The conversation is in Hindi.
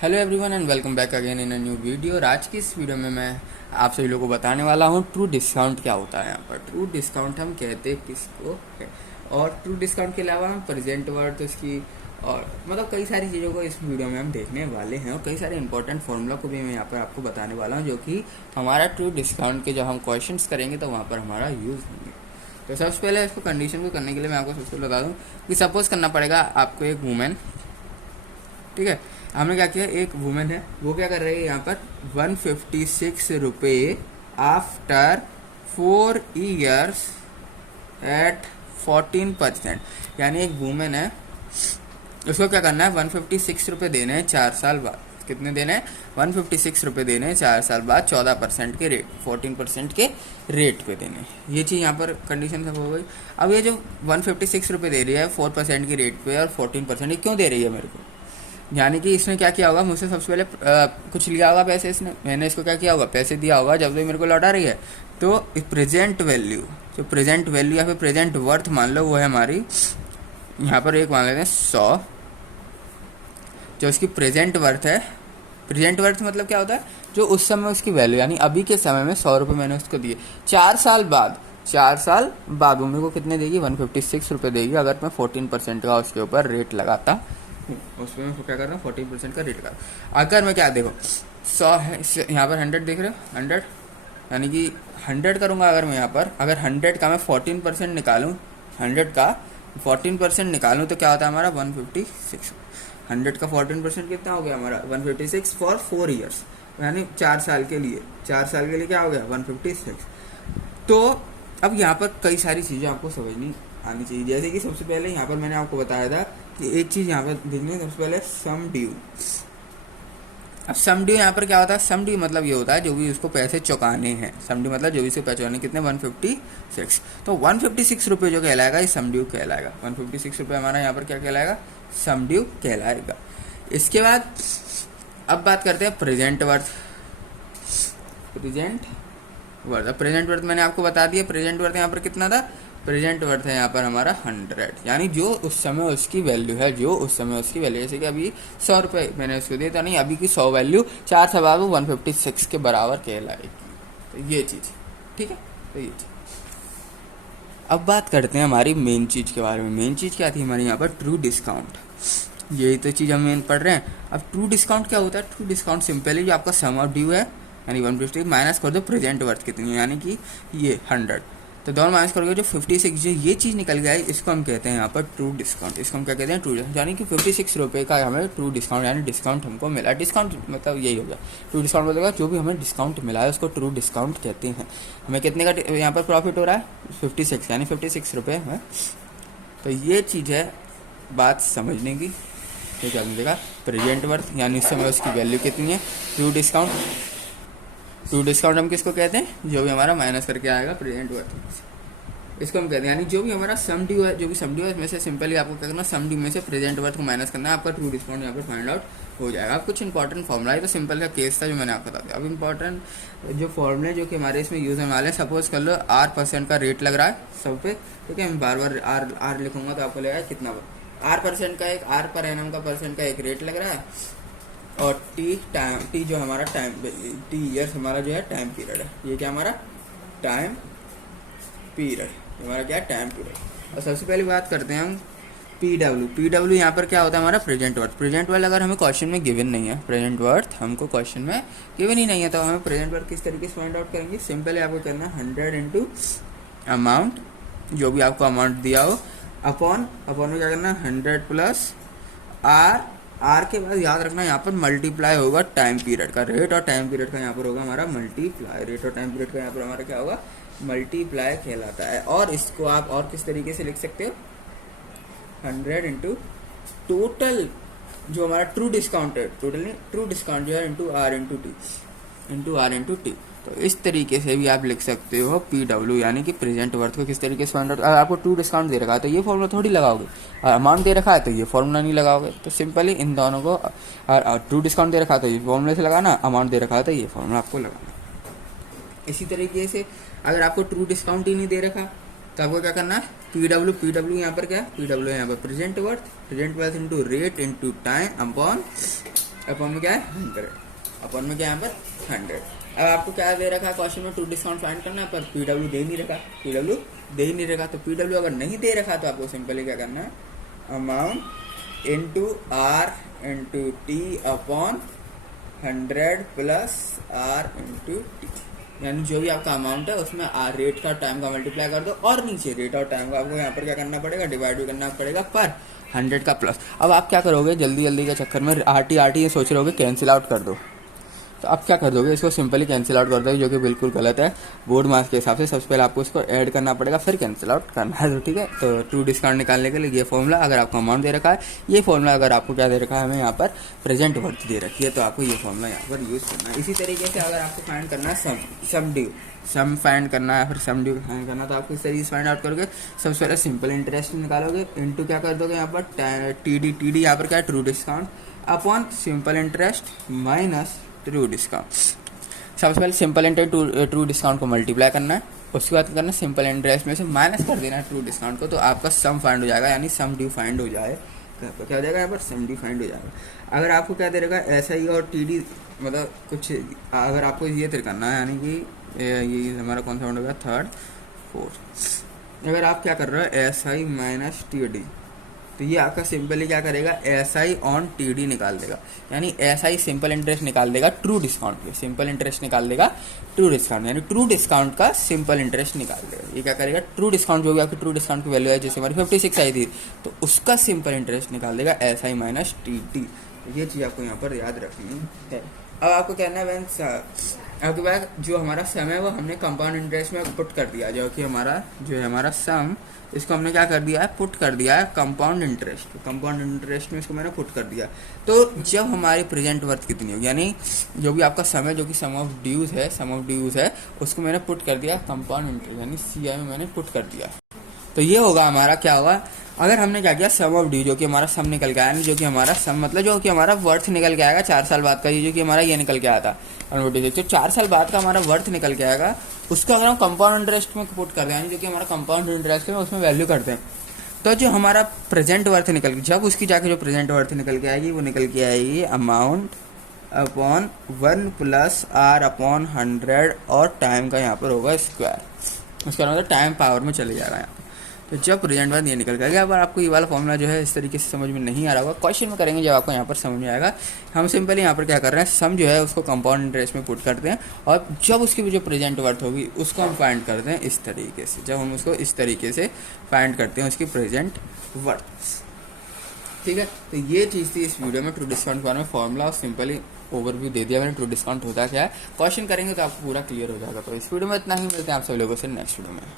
Hello everyone and welcome back again in a new video. और आज की इस वीडियो में मैं आप सभी लोगों को बताने वाला हूँ ट्रू डिस्काउंट क्या होता है। यहाँ पर ट्रू डिस्काउंट हम कहते किसको है, और ट्रू डिस्काउंट के अलावा हम प्रेजेंट वर्थ इसकी और मतलब कई सारी चीज़ों को इस वीडियो में हम देखने वाले हैं, और कई सारे इंपॉर्टेंट फॉर्मूला को भी मैं यहाँ पर आपको बताने वाला हूँ, जो कि हमारा ट्रू डिस्काउंट के जब हम क्वेश्चन करेंगे तो वहाँ पर हमारा यूज़ होंगे। तो सबसे पहले इसको कंडीशन को करने के लिए मैं आपको सबसे बता दूँ कि सपोज करना पड़ेगा आपको एक वुमेन, ठीक है। हमने क्या किया, एक वुमेन है, वो क्या कर रही है यहाँ पर 156 रुपये आफ्टर 4 ईयर्स एट 14%। यानी एक वुमेन है, उसको क्या करना है 156 रुपये देने हैं 4 साल बाद। कितने देने हैं? 156 रुपये देने हैं 4 साल बाद 14% के रेट, 14% के रेट पे देने हैं। ये चीज़ यहाँ पर कंडीशन सब हो गई। अब ये जो 156 रुपये दे रही है 4% की रेट पे और 14%, ये क्यों दे रही है मेरे को? यानी कि इसने क्या किया होगा, मुझसे सबसे पहले कुछ लिया होगा पैसे, इसने, मैंने इसको क्या किया होगा, पैसे दिया होगा। जब ये मेरे को लौटा रही है तो प्रेजेंट वैल्यू, जो प्रेजेंट वैल्यू या फिर प्रेजेंट वर्थ मान लो, वो है हमारी यहाँ पर एक मान लेते हैं 100, जो उसकी प्रेजेंट वर्थ है। प्रेजेंट वर्थ मतलब क्या होता है? जो उस समय उसकी वैल्यू, यानी अभी के समय में 100 रुपये मैंने उसको दिए, 4 साल बाद, 4 साल बाद वो मेरे को कितने देगी? 156 रुपये देगी। अगर मैं 14% का उसके ऊपर रेट लगाता, उसमें मैं क्या कर रहा हूँ 14% का रेट का। अगर मैं क्या देखो 100 है, यहाँ पर 100 देख रहे हो, 100 यानी कि 100 करूँगा। अगर मैं यहाँ पर अगर 100 का मैं 14% निकालूँ, 100 का 14% निकालूँ तो क्या होता है हमारा 156। 100 का 14% कितना हो गया हमारा 156 फॉर 4 ईयर्स, यानी 4 साल के लिए, 4 साल के लिए क्या हो गया 156। तो अब यहाँ पर कई सारी चीज़ें आपको समझनी आनी चाहिए। जैसे कि सबसे पहले यहाँ पर मैंने आपको बताया था कि एक चीज़ यहाँ पर देखनी है, सबसे पहले सम ड्यू। अब सम ड्यू यहाँ पर क्या होता है? सम ड्यू मतलब ये होता है जो भी उसको पैसे चुकाने हैं। सम ड्यू मतलब जो भी उसको पैसे चुकाने, कितने 156। तो 156 रुपये जो कहलाएगा ये सम ड्यू कहलाएगा। 156 रुपये हमारा यहाँ पर क्या कहलाएगा? सम ड्यू कहलाएगा। इसके बाद अब बात करते हैं present worth. Present worth, present worth मैंने आपको बता दिया। प्रेजेंट वर्थ यहाँ पर कितना था? प्रेजेंट वर्थ है यहाँ पर हमारा 100, यानी जो उस समय उसकी वैल्यू है, जो उस समय उसकी वैल्यू, जैसे कि अभी 100 रुपये मैंने उसको दिया था, नहीं, अभी की 100 वैल्यू 4 साल बाद 156 के बराबर कहलाएगी। तो ये चीज़, ठीक है। तो ये चीज़, अब बात करते हैं हमारी मेन चीज़ के बारे में। मेन चीज़ क्या थी हमारी यहाँ पर? True discount. यही तो चीज़ हम मेन पढ़ रहे हैं। अब ट्रू डिस्काउंट क्या होता है? ट्रू डिस्काउंट सिंपली जो आपका सम ऑफ ड्यू है, यानी 150 माइनस कर दो प्रेजेंट वर्थ कितनी है, यानी कि ये 100, तो दोनों माइनस करोगे जो 56 जो ये चीज़ निकल गया है, इसको हम कहते हैं यहाँ पर ट्रू डिस्काउंट। इसको हम क्या कहते हैं? True discount. यानी कि 56 रुपये का हमें ट्रू डिस्काउंट, यानी डिस्काउंट हमको मिला। डिस्काउंट मतलब यही हो गया ट्रू डिस्काउंट, मतलब जो भी हमें डिस्काउंट मिला है उसको ट्रू डिस्काउंट कहते हैं। हमें कितने का यहाँ पर प्रॉफिट हो रहा है? 56, यानी 56 रुपये है। तो ये चीज़ है बात समझने की। तो क्या मिलेगा? प्रेजेंट वर्थ, यानी उस समय उसकी वैल्यू कितनी है। ट्रू डिस्काउंट, ट्रू डिस्काउंट हम किसको कहते हैं? जो भी हमारा माइनस करके आएगा प्रेजेंट वर्थ, इसको हम कहते हैं। यानी जो भी हमारा सम ड्यू है, जो भी सम ड्यू है, इसमें से सिंपली आपको क्या करना, सम ड्यू में से प्रेजेंट वर्थ को माइनस करना है, आपका ट्रू डिस्काउंट यहाँ पर फाइंड आउट हो जाएगा। अब कुछ इंपॉर्टेंट फॉर्मूला है, तो सिंपल का केस था जो मैंने आपको बता दिया। अब इंपॉर्टेंट जो फॉर्मूले जो कि हमारे इसमें यूज़ होने वाले हैं, सपोज कर लो R% का रेट लग रहा है सब पे, ठीक है। मैं बार बार आर लिखूंगा तो आपको लगेगा कितना R% का, एक R पर एनम का परसेंट का एक रेट लग रहा है, और टी जो हमारा टाइम, टी ईयर्स हमारा जो है टाइम पीरियड है। ये क्या हमारा टाइम पीरियड, हमारा क्या टाइम पीरियड। और सबसे पहले बात करते हैं हम पी डब्ल्यू यहाँ पर क्या होता है हमारा? Present worth. प्रेजेंट वर्थ अगर हमें क्वेश्चन में गिवन नहीं है, प्रेजेंट वर्थ हमको क्वेश्चन में गिवन ही नहीं है, तो हमें प्रेजेंट वर्थ किस तरीके से फाइंड आउट करेंगे? सिंपली आपको करना है 100 इंटू अमाउंट, जो भी आपको अमाउंट दिया हो, अपॉन में क्या करना है 100 प्लस आर के बाद याद रखना यहाँ पर मल्टीप्लाई होगा टाइम पीरियड का। रेट और टाइम पीरियड का यहाँ पर होगा हमारा मल्टीप्लाई। रेट और टाइम पीरियड का यहाँ पर हमारा क्या होगा? मल्टीप्लाई कहलाता है। और इसको आप और किस तरीके से लिख सकते हो? 100 इंटू टोटल जो हमारा ट्रू डिस्काउंट है, टोटल नहीं, ट्रू डिस्काउंट जो है इंटू आर इंटू टी। तो इस तरीके से भी आप लिख सकते हो पी डब्ल्यू, यानी कि प्रेजेंट वर्थ को किस तरीके से फाइंड आउट। अगर आपको ट्रू डिस्काउंट दे रखा है तो ये फॉर्मूला थोड़ी लगाओगे, और अमाउंट दे रखा है तो ये फॉर्मूला नहीं लगाओगे। तो सिंपली इन दोनों को, ट्रू डिस्काउंट दे रखा है तो ये फॉर्मूले से लगाना, अमाउंट दे रखा है तो ये फॉर्मूला आपको लगाना। इसी तरीके से अगर आपको ट्रू डिस्काउंट ही नहीं दे रखा तो आपको क्या करना है? पी डब्ल्यू यहाँ पर क्या है? पी डब्ल्यू यहाँ पर present worth into rate into time upon upon में क्या है 100, अपॉन में क्या है यहाँ पर 100। अब आपको क्या दे रखा है क्वेश्चन में, टू डिस्काउंट फाइंड करना है, पर पीडब्ल्यू दे नहीं रखा, पीडब्ल्यू दे ही नहीं रखा। तो पीडब्ल्यू अगर नहीं दे रखा तो आपको सिंपली क्या करना है, amount into R into T upon 100 plus R into T, यानी जो भी आपका अमाउंट है उसमें आर रेट का टाइम का मल्टीप्लाई कर दो, और नीचे रेट और टाइम का आपको यहाँ पर क्या करना पड़ेगा, डिवाइड भी करना पड़ेगा पर 100 का प्लस। अब आप क्या करोगे, जल्दी जल्दी के चक्कर में आरटी ये सोच रहे होगे कैंसिल आउट कर दो, तो आप क्या कर दोगे, इसको सिंपली कैंसिल आउट कर दोगे, जो कि बिल्कुल गलत है बोर्ड मार्क्स के हिसाब से। सबसे पहले आपको इसको ऐड करना पड़ेगा, फिर कैंसिल आउट करना है, तो ठीक है। तो टू डिस्काउंट निकालने के लिए ये फॉर्मूला, अगर आपको अमाउंट दे रखा है, ये फॉर्मूला अगर आपको क्या दे रखा है, हमें यहाँ पर प्रेजेंट वर्थ दे रखी है, तो आपको ये फॉर्मूला यहाँ पर यूज़ करना है। इसी तरीके से अगर आपको फाइंड करना है सम ड्यू, सम फाइंड करना है, फिर सम ड्यू फाइंड करना, तो आपको इस तरीके से फाइंड आउट करोगे। सबसे पहले सिंपल इंटरेस्ट निकालोगे, इंटू क्या कर दोगे यहाँ पर टी डी यहाँ पर क्या है, true discount upon simple interest minus true discount. सबसे पहले सिंपल इंटरेस्ट ट्रू डिस्काउंट को मल्टीप्लाई करना है, उसके बाद करना है सिंपल इंटरेस्ट में से माइनस कर देना है ट्रू डिस्काउंट को, तो आपका सम फाइंड हो जाएगा, यानी सम ड्यू फाइंड हो जाए, क्या हो जाएगा यहाँ पर, सम ड्यू फाइंड हो जाएगा। अगर आपको क्या दे रखा है, SI और TD, मतलब कुछ अगर आपको ये करना है, यानी कि ये हमारा कौन सा राउंड होगा, 3rd 4th। अगर आप क्या कर रहे हो SI माइनस TD, तो ये आपका सिंपली क्या करेगा, SI ऑन TD निकाल देगा, यानी SI सिंपल इंटरेस्ट निकाल देगा ट्रू डिस्काउंट पे, सिंपल इंटरेस्ट निकाल देगा ट्रू डिस्काउंट, यानी ट्रू डिस्काउंट का सिंपल इंटरेस्ट निकाल देगा। ये क्या करेगा, ट्रू डिस्काउंट जो भी आपकी ट्रू डिस्काउंट की वैल्यू है, जैसे हमारी 56 आई थी, तो उसका सिंपल इंटरेस्ट निकाल देगा SI माइनस TD। ये चीज़ आपको यहाँ पर याद रखनी है। अब आपको कहना है आपके पास जो हमारा सम है वो हमने कंपाउंड इंटरेस्ट में पुट कर दिया, जो कि हमारा सम, इसको हमने क्या कर दिया है, पुट कर दिया है कंपाउंड इंटरेस्ट, कंपाउंड इंटरेस्ट में इसको मैंने पुट कर दिया। तो जब हमारी प्रेजेंट वर्थ कितनी होगी, यानी जो भी आपका सम है, जो कि सम ऑफ ड्यूज है, उसको मैंने पुट कर दिया कंपाउंड इंटरेस्ट, यानी CI में मैंने पुट कर दिया। तो ये होगा हमारा क्या होगा, अगर हमने क्या किया, सम ऑफ ड्यू, जो कि हमारा सम निकल के आया, जो कि हमारा सम मतलब जो कि हमारा वर्थ निकल के आएगा 4 साल बाद का, ये जो कि हमारा ये निकल के आया था कन्वर्टेड, तो 4 साल बाद का हमारा वर्थ निकल के आएगा, उसको अगर हम कंपाउंड इंटरेस्ट में पुट कर दें, यानी जो कि हमारा कंपाउंड इंटरेस्ट है उसमें वैल्यू करते हैं, तो जो हमारा प्रेजेंट वर्थ निकल, जब उसकी जाके जो प्रेजेंट वर्थ निकल के आएगी, वो निकल के आएगी amount upon 1 plus R upon 100, और टाइम का यहाँ पर होगा स्क्वायर, उसका मतलब टाइम पावर में चले जाएगा यहाँ। तो जब प्रेजेंट वर्थ ये निकल गया, अगर आपको ये वाला फॉर्मूला जो है इस तरीके से समझ में नहीं आ रहा होगा, क्वेश्चन में करेंगे जब आपको यहाँ पर समझ में आएगा। हम सिंपली यहाँ पर क्या कर रहे हैं, सम जो है उसको कंपाउंड इंटरेस्ट में पुट करते हैं, और जब उसकी जो प्रेजेंट वर्थ होगी उसको हम फाइंड करते हैं इस तरीके से, जब हम उसको इस तरीके से फाइंड करते हैं उसकी प्रेजेंट वर्थ, ठीक है। तो ये चीज़ थी इस वीडियो में ट्रू डिस्काउंट के बारे में, फॉर्मूला और सिंपली ओवरव्यू दे दिया मैंने, ट्रू डिस्काउंट होता क्या है, क्वेश्चन करेंगे तो आपको पूरा क्लियर हो जाएगा। तो इस वीडियो में इतना ही, मिलते हैं आप सभी लोगों से नेक्स्ट वीडियो में।